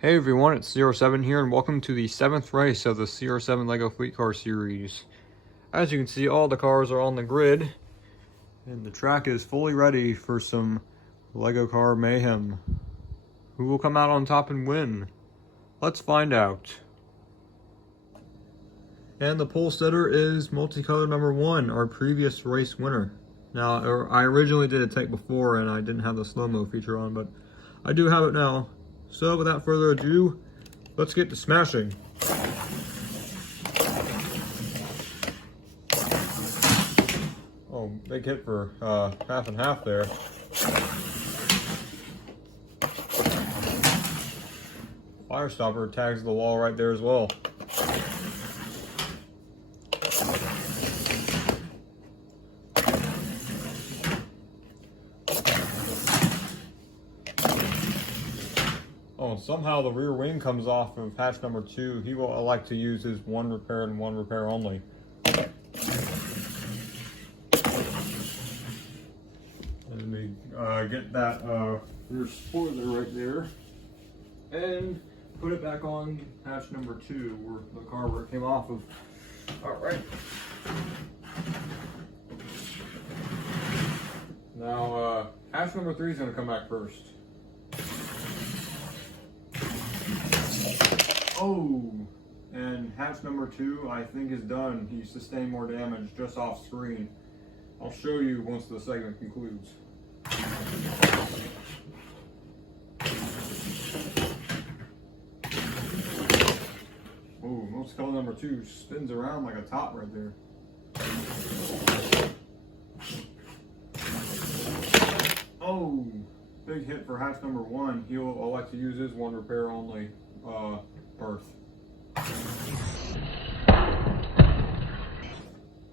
Hey everyone, it's CR7 here, and welcome to the 7th race of the CR7 LEGO Fleet Car Series. As you can see, all the cars are on the grid, and the track is fully ready for some LEGO car mayhem. Who will come out on top and win? Let's find out. And the pole sitter is multicolor number 1, our previous race winner. Now, I originally did a take before and I didn't have the slow-mo feature on, but I do have it now. So without further ado, let's get to smashing. Oh, big hit for half and half there. Fire stopper tags the wall right there as well. Oh, and somehow the rear wing comes off of hatch number 2. He will elect to use his 1 repair and 1 repair only. Let me get that rear spoiler right there and put it back on hatch number 2, where the car where it came off of. Alright. Now hatch number 3 is going to come back first. Oh, and hatch number 2 I think is done. He sustained more damage just off screen. I'll show you once the segment concludes. Oh, multicolor number 2 spins around like a top right there. Oh, big hit for hatch number 1. He'll elect to use his 1 repair only berth.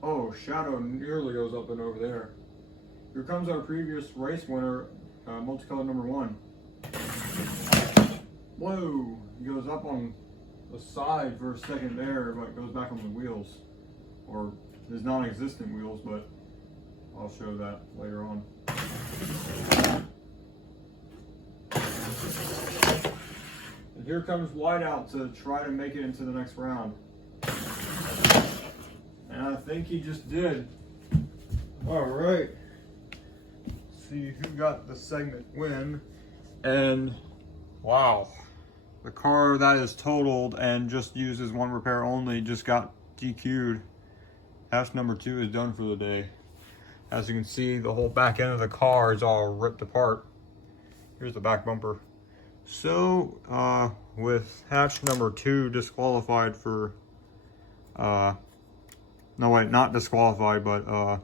Oh, Shadow nearly goes up and over there. Here comes our previous race winner, multicolor number 1. Whoa! He goes up on the side for a second there, but goes back on the wheels. Or his non-existent wheels, but I'll show that later on. And here comes Whiteout to try to make it into the next round. And I think he just did. Alright. See who got the segment win. And wow. The car that is totaled and just uses 1 repair only just got DQ'd. Hatch number 2 is done for the day. As you can see, the whole back end of the car is all ripped apart. Here's the back bumper. So, with hatch number 2 disqualified for, no wait, not disqualified, but, no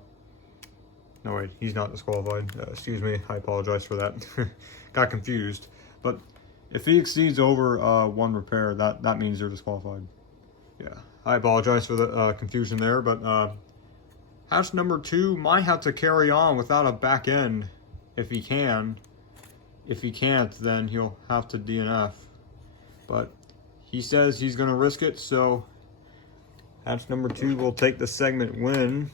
wait, he's not disqualified. Excuse me, I apologize for that. Got confused. But if he exceeds over 1 repair, that means they're disqualified. Yeah, I apologize for the confusion there, but hatch number 2 might have to carry on without a back end if he can. If he can't, then he'll have to DNF. But he says he's going to risk it, so hatch number 2 will take the segment win,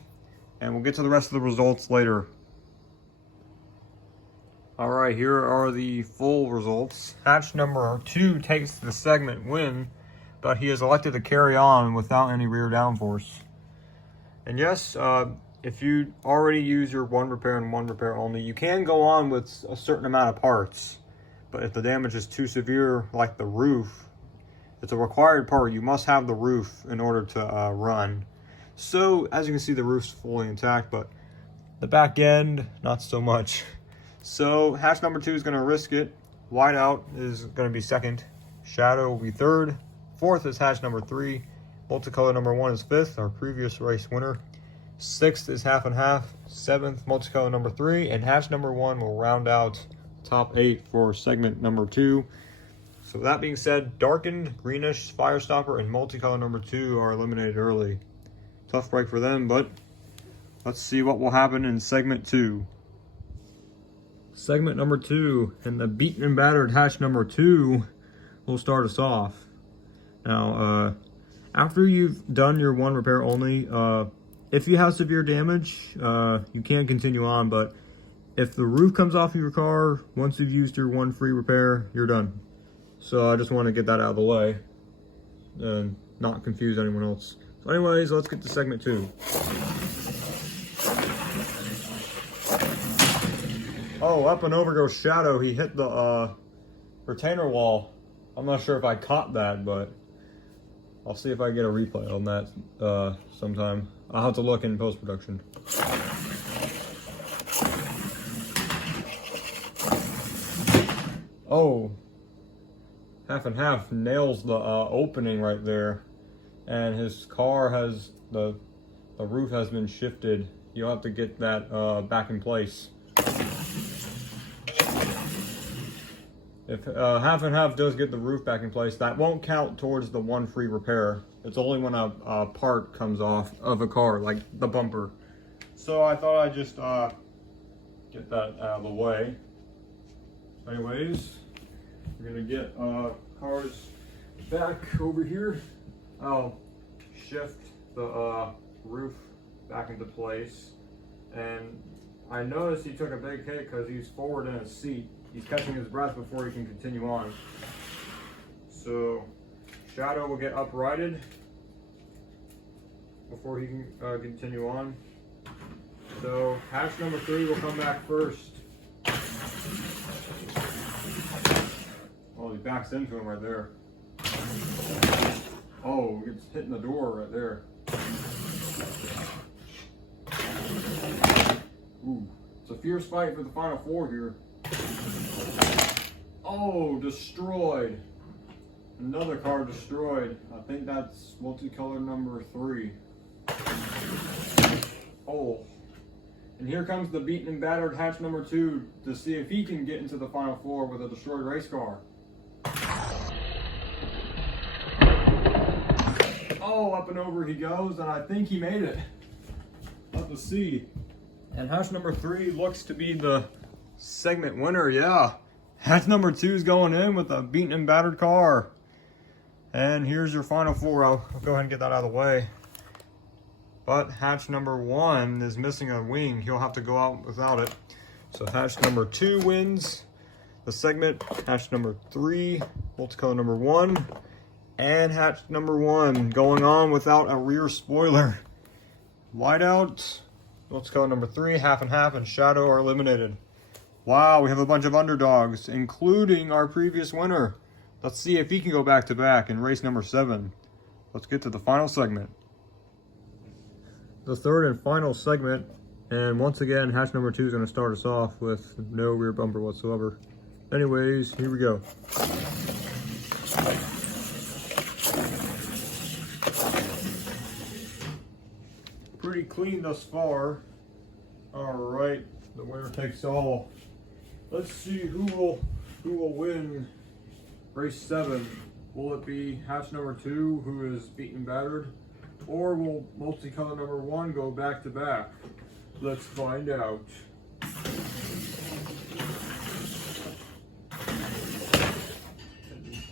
and we'll get to the rest of the results later. Alright, here are the full results. Hatch number 2 takes the segment win, but he is elected to carry on without any rear downforce. And yes, if you already use your 1 repair and 1 repair only, you can go on with a certain amount of parts. But if the damage is too severe, like the roof, it's a required part. You must have the roof in order to run. So, as you can see, the roof's fully intact, but the back end, not so much. So, hatch number 2 is going to risk it. Whiteout is going to be second. Shadow will be third. Fourth is hatch number 3. Multicolor number 1 is fifth, our previous race winner. 6th is half and half. 7th, multicolor number 3. And hatch number 1 will round out top 8 for segment number 2. So that being said, darkened, greenish, fire stopper, and multicolor number 2 are eliminated early. Tough break for them, but let's see what will happen in segment 2. Segment number 2, and the beaten and battered hatch number 2 will start us off. Now, after you've done your 1 repair only, if you have severe damage, you can continue on, but if the roof comes off of your car, once you've used your 1 free repair, you're done. So I just want to get that out of the way and not confuse anyone else. So anyways, let's get to segment 2. Oh, up and over goes Shadow. He hit the retainer wall. I'm not sure if I caught that, but I'll see if I get a replay on that sometime. I'll have to look in post-production. Oh, half and half nails the opening right there, and his car has the roof has been shifted. You'll have to get that back in place. If half and half does get the roof back in place, that won't count towards the 1 free repair. It's only when a part comes off of a car, like the bumper. So I thought I'd just get that out of the way. Anyways, we're gonna get cars back over here. I'll shift the roof back into place. And I noticed he took a big hit because he's forward in his seat. He's catching his breath before he can continue on. So Shadow will get uprighted before he can continue on. So hatch number 3 will come back first. Oh, he backs into him right there. Oh, it's hitting the door right there. Ooh, it's a fierce fight for the final 4 here. Oh, destroyed. Another car destroyed. I think that's multicolor number 3. Oh. And here comes the beaten and battered hatch number 2 to see if he can get into the final 4 with a destroyed race car. Oh, up and over he goes, and I think he made it. Let's see. And hatch number 3 looks to be the segment winner, yeah. Hatch number 2 is going in with a beaten and battered car. And here's your final 4. I'll go ahead and get that out of the way. But hatch number 1 is missing a wing. He'll have to go out without it. So hatch number 2 wins the segment. Hatch number 3, multicolor number 1. And hatch number 1 going on without a rear spoiler. Whiteout, multicolor number 3, half and half, and Shadow are eliminated. Wow, we have a bunch of underdogs, including our previous winner. Let's see if he can go back to back in race number 7. Let's get to the final segment. The third and final segment, and once again, hatch number 2 is going to start us off with no rear bumper whatsoever. Anyways, here we go. Pretty clean thus far. All right, the winner takes all. Let's see who will win race 7. Will it be hatch number 2, who is beaten and battered, or will multicolor number 1 go back to back? Let's find out.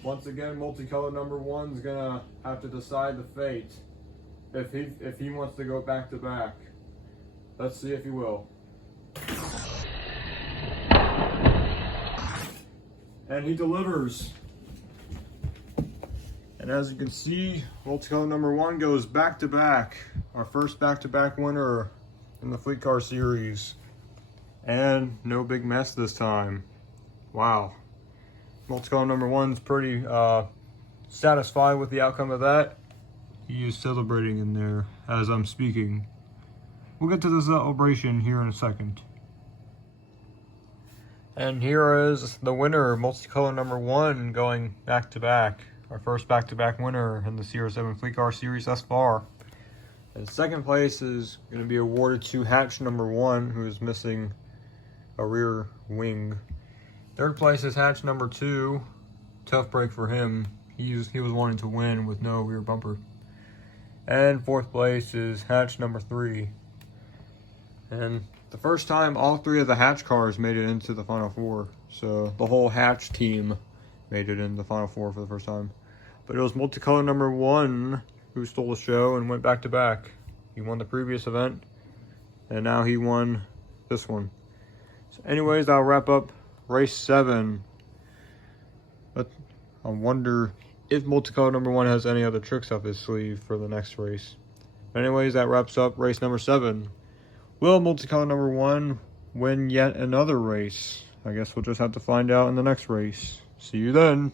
Once again, multicolor number 1's gonna have to decide the fate if he wants to go back to back. Let's see if he will. And he delivers. And as you can see, multicolor number 1 goes back to back. Our first back-to-back winner in the Fleet Car Series. And no big mess this time. Wow. Multicolor number 1's pretty satisfied with the outcome of that. He is celebrating in there as I'm speaking. We'll get to the celebration here in a second. And here is the winner, multicolor number 1, going back to back. Our first back-to-back winner in the CR7 Fleet Car Series thus far. And second place is going to be awarded to hatch number 1, who is missing a rear wing. Third place is hatch number 2. Tough break for him. He was wanting to win with no rear bumper. And fourth place is hatch number 3. And the first time all 3 of the hatch cars made it into the final 4. So the whole hatch team made it in the final 4 for the first time. But it was multicolor number 1 who stole the show and went back to back. He won the previous event, and now he won this one. So anyways, that'll wrap up race 7. I wonder if multicolor number 1 has any other tricks up his sleeve for the next race. But anyways, that wraps up race number 7. Will multicolor number 1 win yet another race? I guess we'll just have to find out in the next race. See you then.